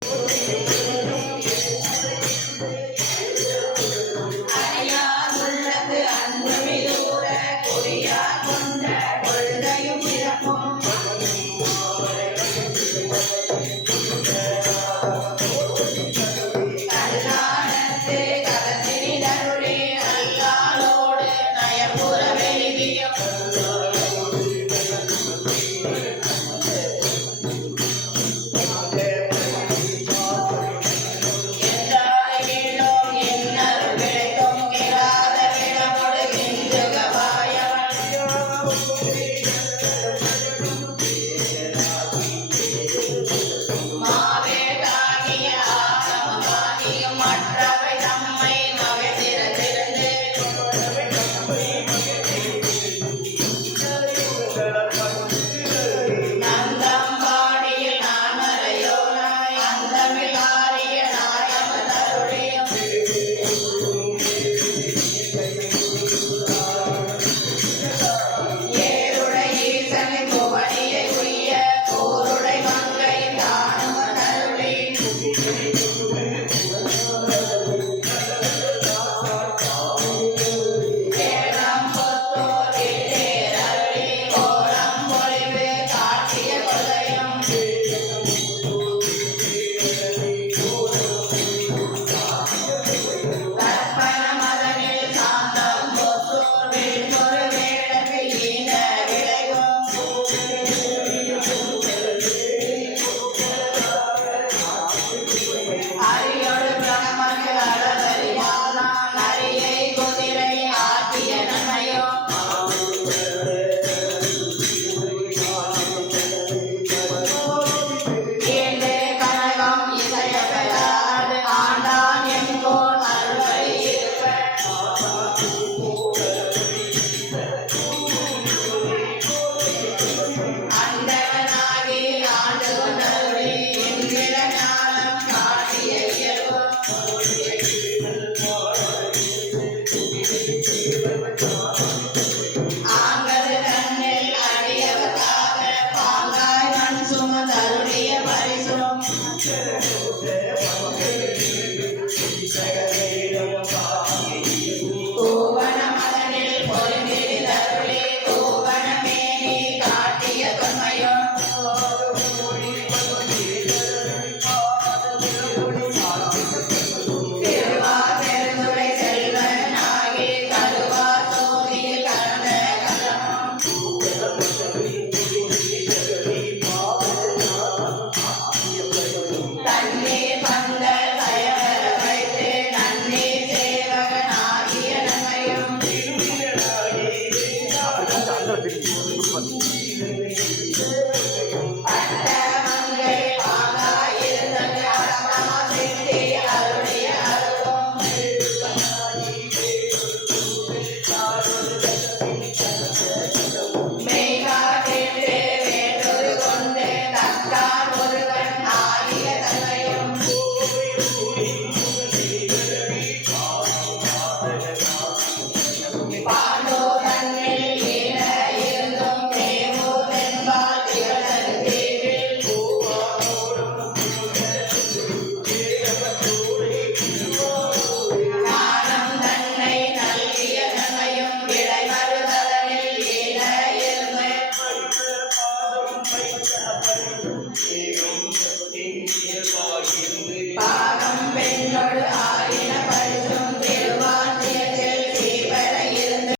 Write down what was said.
Thank Não